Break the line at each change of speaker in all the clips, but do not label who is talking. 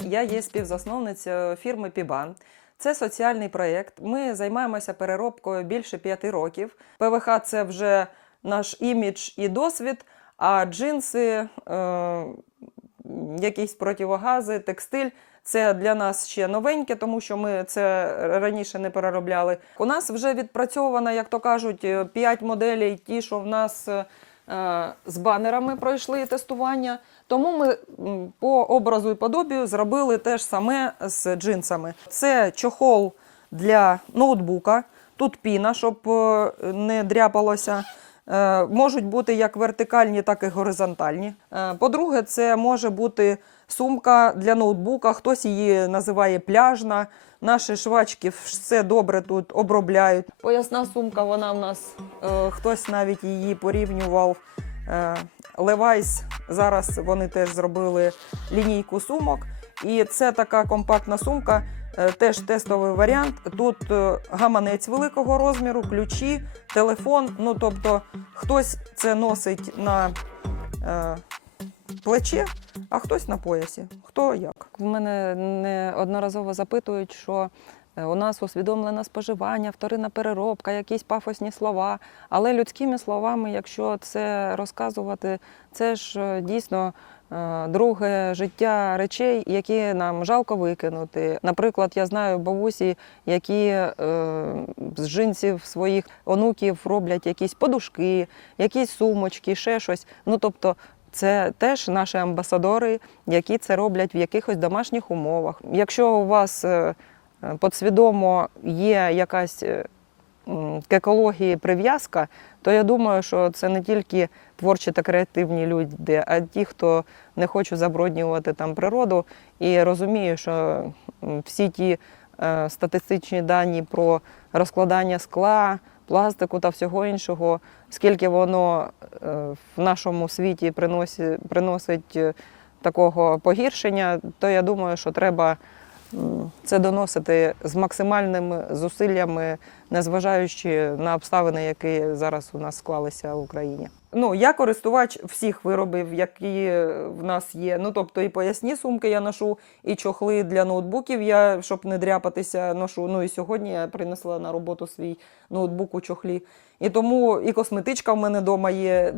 Я є співзасновниця фірми Пібан. Це соціальний проєкт. Ми займаємося переробкою більше п'яти років. ПВХ це вже наш імідж і досвід, а джинси, е, якісь противогази, текстиль. Це для нас ще новеньке, тому що ми це раніше не переробляли. У нас вже відпрацьовано, як то кажуть, 5 моделей, ті, що в нас е, з банерами пройшли тестування. Тому ми по образу і подобію зробили те ж саме з джинсами. Це чохол для ноутбука. Тут піна, щоб е, не дряпалося. Е, Можуть бути як вертикальні, так і горизонтальні. Е, По-друге, це може бути сумка для ноутбука, хтось її називає пляжна. Наші швачки все добре тут обробляють. Поясна сумка, вона в нас, е, хтось навіть її порівнював. Е, Levi's, зараз вони теж зробили лінійку сумок. І це така компактна сумка, е, теж тестовий варіант. Тут е, гаманець великого розміру, ключі, телефон. Ну тобто хтось це носить на е, плече, а хтось на поясі. Хто як. В мене неодноразово запитують, що е, у нас усвідомлене споживання, вторинна переробка, якісь пафосні слова. Але людськими словами, якщо це розказувати, це ж е, дійсно е, друге життя речей, які нам жалко викинути. Наприклад, я знаю бабусі, які е, з джинсів своїх онуків роблять якісь подушки, якісь сумочки, ще щось. Ну тобто. Це теж наші амбасадори, які це роблять в якихось домашніх умовах. Якщо у вас е, е, підсвідомо є якась е, к екології прив'язка, то я думаю, що це не тільки творчі та креативні люди, а ті, хто не хоче забруднювати там природу і розуміє, що всі ті статистичні дані про розкладання скла, пластику та всього іншого, скільки воно е, в нашому світі приносить, е, такого погіршення, то я думаю, що треба це доносити з максимальними зусиллями, незважаючи на обставини, які зараз у нас склалися в Україні. Ну, я користувач всіх виробів, які в нас є. Ну, тобто і поясні сумки я ношу, і чохли для ноутбуків я, щоб не дряпатися, ношу. Ну і сьогодні я принесла на роботу свій ноутбук у чохлі. І тому і косметичка в мене вдома є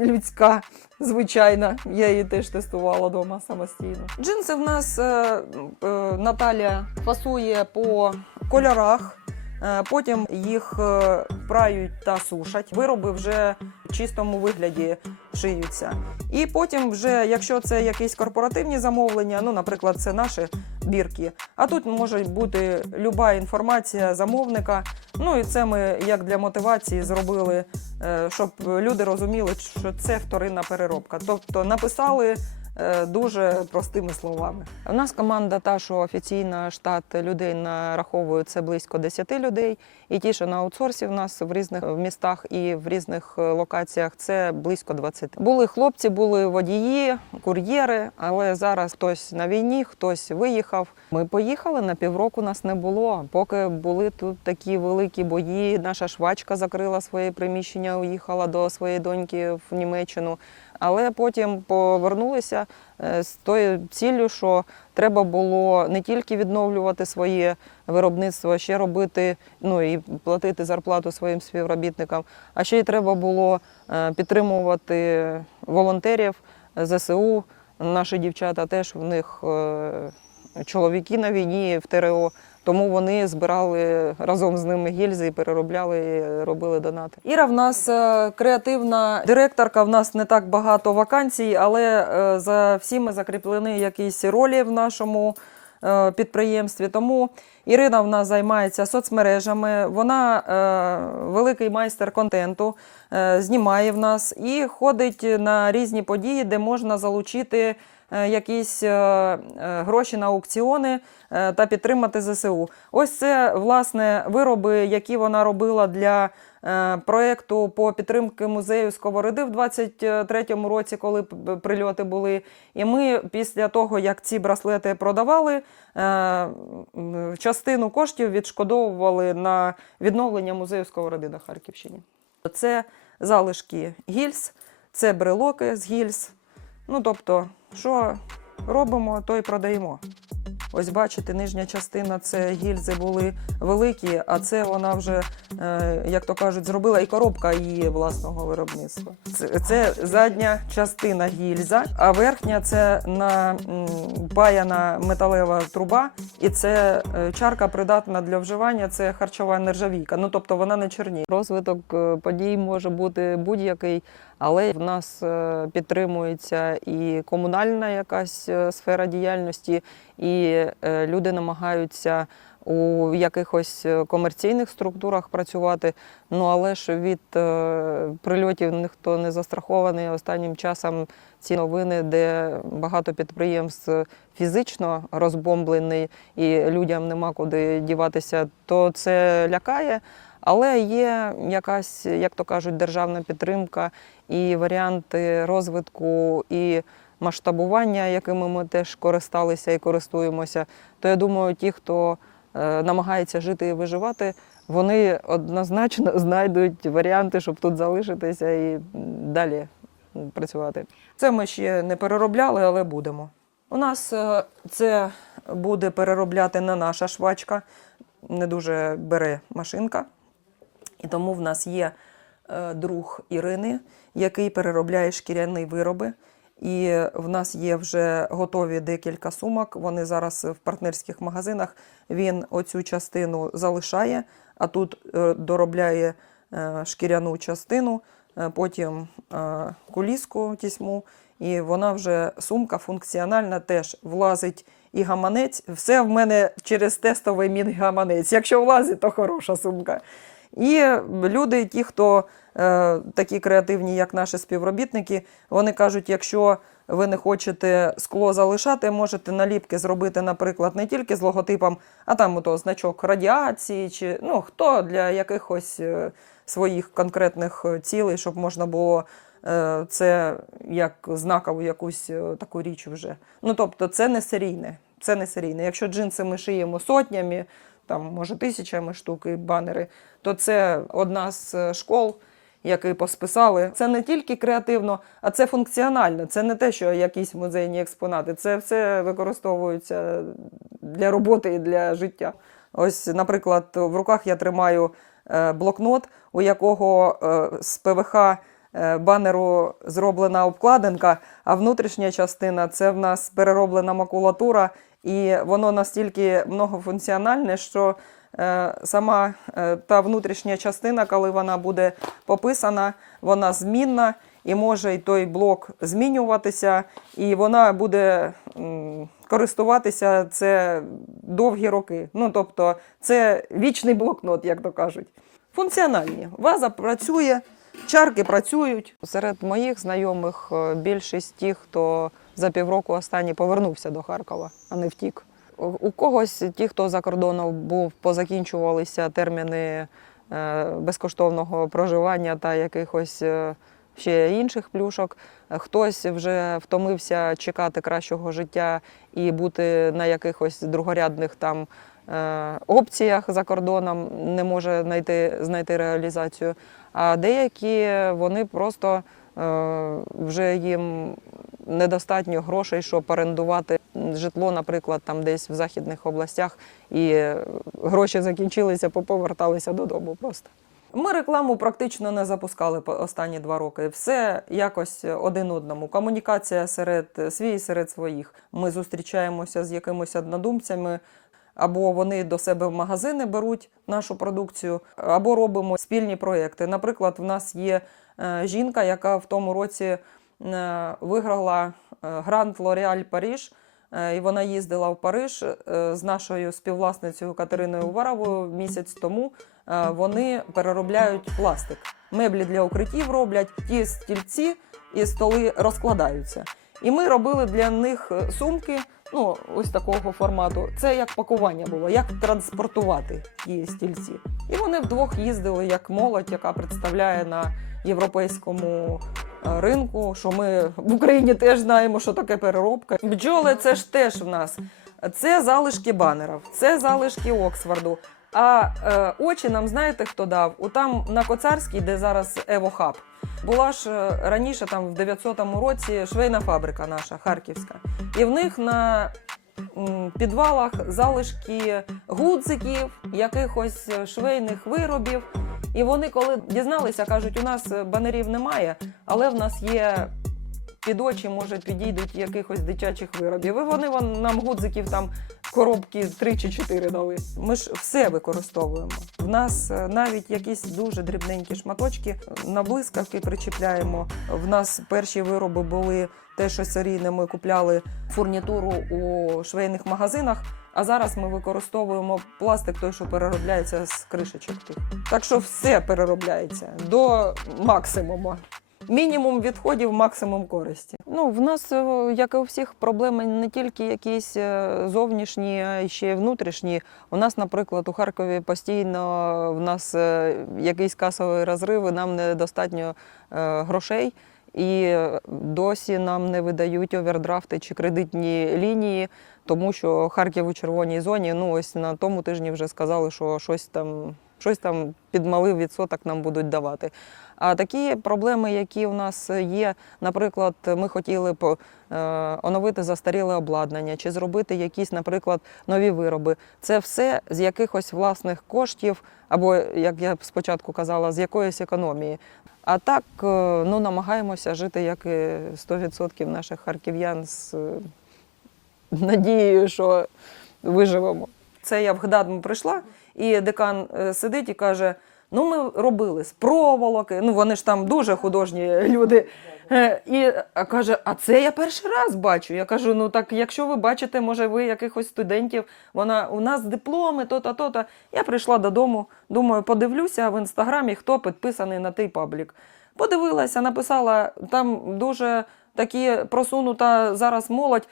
людська, звичайна. Я її теж тестувала вдома самостійно. Джинси в нас е, е, Наталя фасує по кольорах. Е, Потім їх е, прають та сушать. Вироби вже в чистому вигляді шиються. І потім, вже, якщо це якісь корпоративні замовлення, ну, наприклад, це наші бірки. А тут може бути люба інформація замовника. Ну і це ми як для мотивації зробили, е, щоб люди розуміли, що це вторинна переробка. Тобто написали. Е, Дуже простими словами. У нас команда та, що офіційно штат людей нараховує це близько 10 людей. І ті, що на аутсорсі в нас в різних містах і в різних е, локаціях, це близько 20. Були хлопці, були водії, кур'єри, але зараз хтось на війні, хтось виїхав. Ми поїхали на півроку. Нас не було. Поки були тут такі великі бої. Наша швачка закрила своє приміщення, уїхала до своєї доньки в Німеччину. Але потім повернулися е, з тою ціллю, що треба було не тільки відновлювати своє виробництво, ще робити, ну і платити зарплату своїм співробітникам, а ще й треба було е, підтримувати волонтерів ЗСУ. Наші дівчата теж в них е, чоловіки на війні в ТРО. Тому вони збирали разом з ними гільзи і переробляли, і робили донати. Іра в нас е, креативна директорка. В нас не так багато вакансій, але е, за всіми закріплені якісь ролі в нашому е, підприємстві. Тому Ірина в нас займається соцмережами. Вона великий майстер контенту, знімає в нас і ходить на різні події, де можна залучити якісь е, е, гроші на аукціони е, та підтримати ЗСУ. Ось це власне вироби, які вона робила для е, проєкту по підтримки музею Сковороди в 23-му році, коли прильоти були. І ми після того, як ці браслети продавали, е, частину коштів відшкодовували на відновлення музею Сковороди на Харківщині. Це залишки гільз, це брелоки з гільз. Ну тобто, що робимо, то й продаємо. Ось бачите, нижня частина це гільзи були великі, а це вона вже, е, як то кажуть, зробила і коробка її власного виробництва. Це, задня частина гільза, а верхня це на м, паяна металева труба, і це е, чарка придатна для вживання. Це харчова нержавійка. Ну тобто вона не чорніє. Розвиток е, подій може бути будь-який. Але в нас е, підтримується і комунальна якась е, сфера діяльності, і е, люди намагаються у якихось комерційних структурах працювати. Ну але ж від прильотів ніхто не застрахований. Останнім часом ці новини, де багато підприємств фізично розбомблені і людям нема куди діватися, то це лякає. Але є якась, як то кажуть, державна підтримка і варіанти розвитку і масштабування, якими ми теж користалися і користуємося. То я думаю, ті, хто е, намагається жити і виживати, вони однозначно знайдуть варіанти, щоб тут залишитися і далі працювати. Це ми ще не переробляли, але будемо. У нас е, це буде переробляти не наша швачка, не дуже бере машинка. І тому в нас є е, друг Ірини, який переробляє шкіряні вироби. І в нас є вже готові декілька сумок. Вони зараз в партнерських магазинах. Він оцю частину залишає, а тут е, доробляє е, шкіряну частину, потім куліску тісьму. І вона вже сумка функціональна, теж влазить і гаманець. Все в мене через тестовий мінгаманець. Якщо влазить, то хороша сумка. І люди, ті, хто е, такі креативні, як наші співробітники, вони кажуть, якщо ви не хочете скло залишати, можете наліпки зробити, наприклад, не тільки з логотипом, а там ото значок радіації, чи ну хто для якихось е, своїх конкретних е, цілей, щоб можна було е, це як знакову якусь е, таку річ вже. Ну тобто, це не серійне. Це не серійне. Якщо джинси ми шиємо сотнями, там може тисячами штук і банери, то це одна з е, школ, які посписали. Це не тільки креативно, а це функціонально. Це не те, що якісь музейні експонати. Це все використовується для роботи і для життя. Ось, наприклад, в руках я тримаю е, блокнот, у якого е, з ПВХ банеру зроблена обкладинка, а внутрішня частина це в нас перероблена макулатура, і воно настільки многофункціональне, що е, сама е, та внутрішня частина, коли вона буде пописана, вона змінна. І може і той блок змінюватися, і вона буде користуватися це довгі роки. Ну тобто, це вічний блокнот, як то кажуть. Функціональні. Ваза працює, чарки працюють. Серед моїх знайомих е, більшість тих, хто за півроку останні повернувся до Харкова, а не втік. У- когось ті, хто за кордоном був, позакінчувалися терміни е, безкоштовного проживання та якихось е, ще інших плюшок. Хтось вже втомився чекати кращого життя і бути на якихось другорядних там е, опціях за кордоном, не може знайти, знайти реалізацію. А деякі вони просто вже їм недостатньо грошей, щоб орендувати житло, наприклад, там десь в західних областях, і е, гроші закінчилися, поповерталися додому просто. Ми рекламу практично не запускали останні два роки. Все якось один одному. Комунікація серед свій серед своїх. Ми зустрічаємося з якимись однодумцями. Або вони до себе в магазини беруть нашу продукцію, або робимо спільні проекти. Наприклад, в нас є е, жінка, яка в тому році е, виграла е, грант L'Oréal Паріж. Е, І вона їздила в Париж е, з нашою співвласницею Катериною Уваровою місяць тому. Е, Вони переробляють пластик. Меблі для укриттів роблять, ті стільці і столи розкладаються. І ми робили для них е, сумки, ну ось такого формату. Це як пакування було, як транспортувати ті стільці. І вони вдвох їздили як молодь, яка представляє на європейському е, ринку. Що ми в Україні теж знаємо, що таке переробка. Бджоли це ж теж в нас. Це залишки банерів, це залишки Оксфорду. А е, очі нам знаєте, хто дав? У там на Коцарській, де зараз Евохаб, була ж е, раніше, там в 900-му році, швейна фабрика наша харківська. І в них на підвалах залишки гудзиків, якихось е, швейних виробів. І вони, коли дізналися, кажуть, у нас е, банерів немає, але в нас є під очі, може, підійдуть якихось дитячих виробів. І вони вон, нам гудзиків там коробки 3 чи 4 дали. Ми ж все використовуємо. В нас е, навіть якісь дуже дрібненькі шматочки на блискавки причіпляємо. В нас перші вироби були те, що серійне ми купляли фурнітуру у швейних магазинах. А зараз ми використовуємо пластик, той, що переробляється з кришечок. Так що все переробляється до максимуму. Мінімум відходів, максимум користі. Ну, в нас, е, як і у всіх, проблеми не тільки якісь е, зовнішні, а ще й внутрішні. У нас, наприклад, у Харкові постійно в нас е, якийсь касовий розрив, і нам недостатньо грошей. І досі нам не видають овердрафти чи кредитні лінії, тому що Харків у червоній зоні. Ну ось на тому тижні вже сказали, що щось там, щось там під малий відсоток нам будуть давати. А такі проблеми, які у нас є, наприклад, ми хотіли б е, оновити застаріле обладнання чи зробити якісь, наприклад, нові вироби. Це все з якихось власних коштів, або, як я спочатку казала, з якоїсь економії. А так е, ну, намагаємося жити, як і 100% наших харків'ян з е, надією, що виживемо. Це я в ГДАДМ прийшла, і декан е, сидить і каже: ну, ми робили з проволоки. Ну, вони ж там дуже художні люди. Е, І каже: а це я перший раз бачу. Я кажу: ну так, якщо ви бачите, може, ви якихось студентів, вона у нас дипломи, то-то, то-то. Я прийшла додому, думаю, подивлюся в інстаграмі, хто підписаний на той паблік. Подивилася, написала, там дуже такі просунута зараз молодь.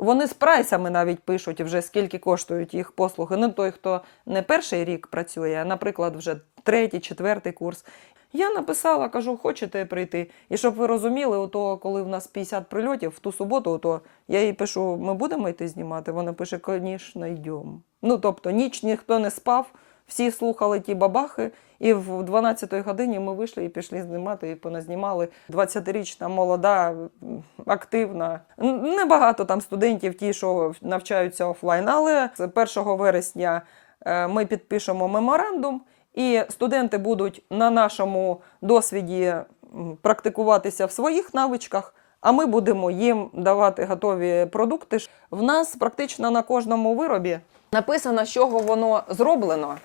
Вони з прайсами навіть пишуть вже скільки коштують їх послуги. Не той, хто не перший рік працює, а, наприклад, вже третій, четвертий курс. Я написала, кажу, хочете прийти. І щоб ви розуміли, ото, коли в нас 50 прильотів в ту суботу, то я їй пишу: ми будемо йти знімати. Вона пише, звісно, йдемо. Ну тобто ніч ніхто не спав, всі слухали ті бабахи. І в 12-й годині ми вийшли і пішли знімати, і поназнімали. 20-річна молода, активна. Небагато там студентів, ті, що навчаються офлайн, але з 1 вересня е, ми підпишемо меморандум, і студенти будуть на нашому досвіді практикуватися в своїх навичках. А ми будемо їм давати готові продукти. В нас практично на кожному виробі написано, з чого воно зроблено,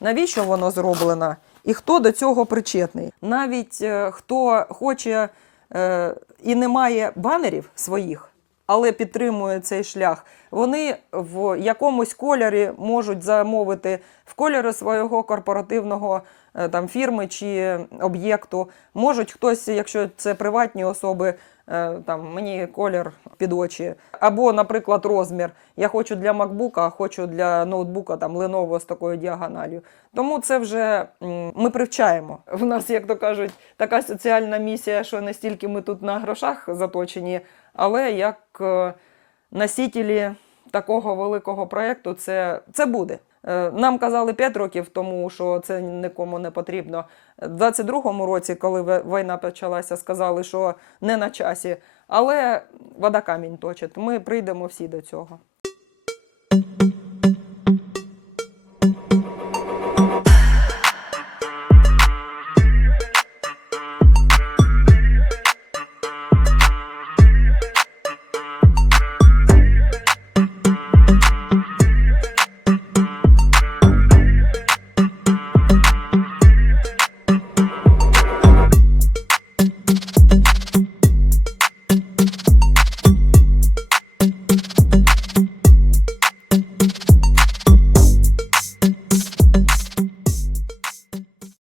навіщо воно зроблено і хто до цього причетний. Навіть е, хто хоче е, і не має банерів своїх, але підтримує цей шлях, вони в якомусь кольорі можуть замовити в кольорі свого корпоративного е, там фірми чи об'єкту. Можуть хтось, якщо це приватні особи, там мені колір під очі, або, наприклад, розмір. Я хочу для MacBook, а хочу для ноутбука там Lenovo з такою діагональю. Тому це вже ми привчаємо. В нас, як то кажуть, така соціальна місія, що не стільки ми тут на грошах заточені, але як е, носителі такого великого проєкту, це, це буде. Е, Нам казали 5 років тому, що це нікому не потрібно. У 22-му році, коли війна почалася, сказали, що не на часі. Але вода камінь точить. Ми прийдемо всі до цього.